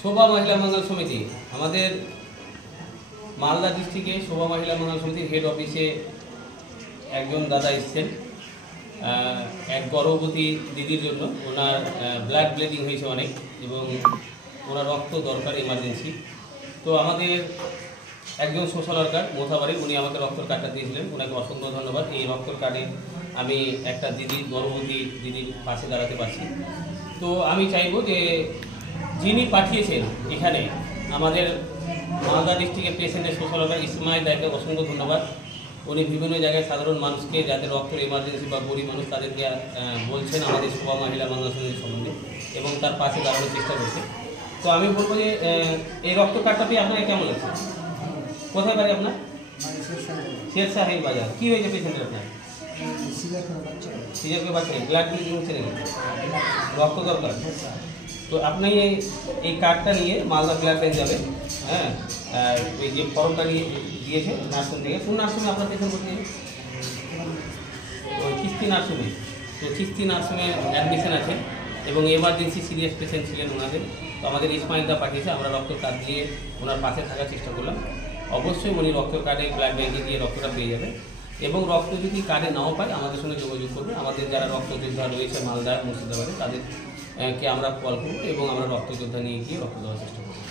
শোভা মহিলা মঙ্গল সমিতি আমাদের মালদা ডিস্ট্রিক্টে শোভা মহিলা মঙ্গল সমিতির হেড অফিসে একজন দাদা এসেছেন এক গর্ভবতী দিদির জন্য। ওনার ব্লাড ব্লিডিং হয়েছে অনেক এবং ওনার রক্ত দরকার এমার্জেন্সি। তো আমাদের একজন সোশ্যাল ওয়ার্কার মোথাবাড়ি উনি আমাকে রক্তর কার্ডটা দিয়েছিলেন, ওনাকে অসংখ্য ধন্যবাদ। এই রক্তর কার্ডে আমি একটা দিদির গর্ভবতী দিদির পাশে দাঁড়াতে পারছি। তো আমি চাইব যে যিনি পাঠিয়েছেন এখানে আমাদের মালদা ডিস্ট্রিক্টের পেশেন্টের সোশ্যাল ওয়ার্কার ইসমাইল দাকে অসংখ্য ধন্যবাদ। উনি বিভিন্ন জায়গায় সাধারণ মানুষকে যাদের রক্তের এমার্জেন্সি বা গরিব মানুষ তাদেরকে বলছেন আমাদের শোভা মহিলা মঙ্গল সমিতির সম্বন্ধে এবং তার পাশে দাঁড়ানোর চেষ্টা করছে। তো আমি বলবো যে এই রক্ত কার্ডটা পেয়ে আপনাকে কেমন লাগছে? কোথায় বাড়ি আপনার? শেরশাহী বাজার। কী হয়েছে পেশেন্টের আপনার? সিজার বাচ্চা নেই, ব্লাড ব্লিডিং হচ্ছে নাকি? রক্ত দরকার। তো আপনি এই কার্ডটা নিয়ে মালদা ব্লাড ব্যাংক যাবেন। হ্যাঁ, এই যে ফর্মটা নিয়ে দিয়েছে নার্সিং থেকে। কোন নার্সিংয়ে আপনার পেশেন্ট করতে? ওই চিস্তি নার্সিংয়ে। তো চিস্তি নার্সিংয়ে অ্যাডমিশন আছে এবং এমার্জেন্সি সিরিয়াস পেশেন্ট ছিলেন ওনাদের। তো আমাদের ইসমাইলদা পাঠিয়েছে, আমরা রক্ত কার্ড দিয়ে ওনার পাশে থাকার চেষ্টা করলাম। অবশ্যই উনি রক্ত কার্ডে ব্লাড ব্যাংকে গিয়ে রক্তটা পেয়ে যাবে এবং রক্ত যদি কার্ডে নাও পায় আমাদের সঙ্গে যোগাযোগ করবে। আমাদের যারা রক্তযোদ্ধা রয়েছে মালদা মুর্শিদাবাদে তাদেরকে আমরা কল করবো এবং আমরা রক্তযোদ্ধা নিয়ে গিয়ে রক্ত দেওয়ার চেষ্টা করবো।